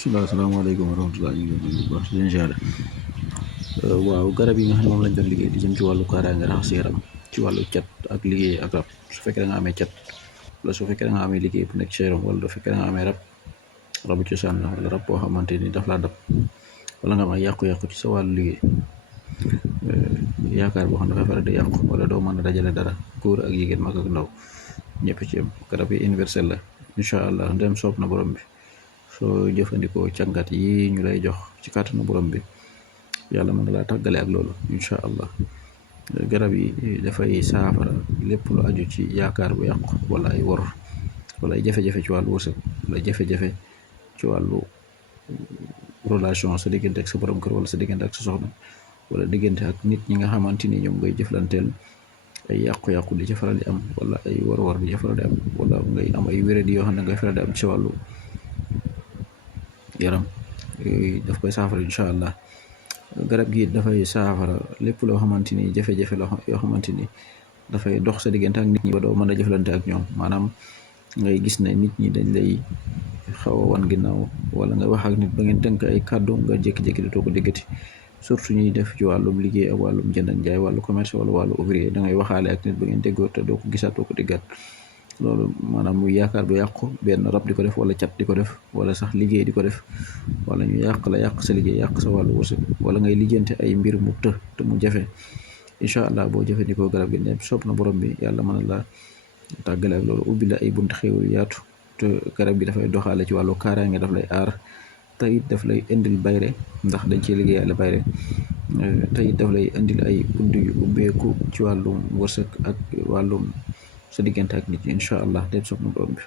bisimilah salaamaaleykum wa rahmatulah ñu ngi leen di baax di leen ziare waaw garab yi nga xam ne moom lañ doon liggéey di jëm ci wàllu kaaraange raxas yaram ci wàllu cat ak liggéey ak rab su fekkee da nga amee cat wala su fekkee da nga amee liggéey bu nekk ci yaram wala su fekkee da nga amee rabu cosaan la wala rab boo xamante ni daf laa dab wala nga am ay yàqu-yàqu ci sa wàllu liggéey yaakaar boo xam ne dafay faral di yàqu wala doo mën a dajale dara góor ak jigéen mag ak ndaw ñëpp ci am garab yi universel la incha allah ndem soob na borom bi. soo jëfandikoo càngat yi ñu lay jox ci kàttanu borom bi yàlla mën na laa tàggale ak loolu incha allah garab yi dafay saafara lépp lu aju ci yaakaar bu yàqu wala ay wor wala ay jafe-jafe ci wàllu wërsëg wala jafe-jafe ci wàllu relation sa diggante ak sa borom kër wala sa diggante ak sa soxna wala diggante ak nit ñi nga xamante ni ñoom ngay jëflanteel ay yàqu-yàqu di ca faral di am wala ay war-war di ca faral di am wala ngay am ay wéradi yoo xam ne ngay faral di am ci wàllu yaram yooyu daf koy saafara incha allah garab gi dafay saafara lépp loo xamante ni jafe-jafe la yoo xamante ni dafay dox sa diggante ak nit ñi ba doo mën a jëflante ak ñoom maanaam ngay gis ne nit ñi dañ lay xaw a wan ginnaaw wala nga wax ak nit ba ngeen tënk ay kàddu nga jékki-jékki di too ko déggati surtout ñuy def ci wàllum liggéey ak wàllum jënd ak jaay wàllu commerce wala wàllu ouvrier da ngay waxaale ak nit ba ngeen déggoo te doo ko gisaat doo ko déggaat loolu maanaam muy yaakaar bu yàqu benn rab di ko def wala cat di ko def wala sax liggéey di ko def wala ñu yàq sa liggéey yàq sa wàllu wërsëg wala ngay lijjante ay mbir mu te mu jafe incha allah boo jëfandikoo garab gi ne soob na borom bi yàlla mën na la tàggale ak loolu ubbi la ay bunt xéewal yaatu te garab gi dafay doxaale ci wàllu kaaraange daf lay aar te it daf lay indil bayre ndax dañ ciy liggéeyale bayre te it daf lay indil ay bunt yu ubbeeku ci wàllum wërsëg ak wàllum sa diggante ak nit ñi incha allah dem soog na borom bi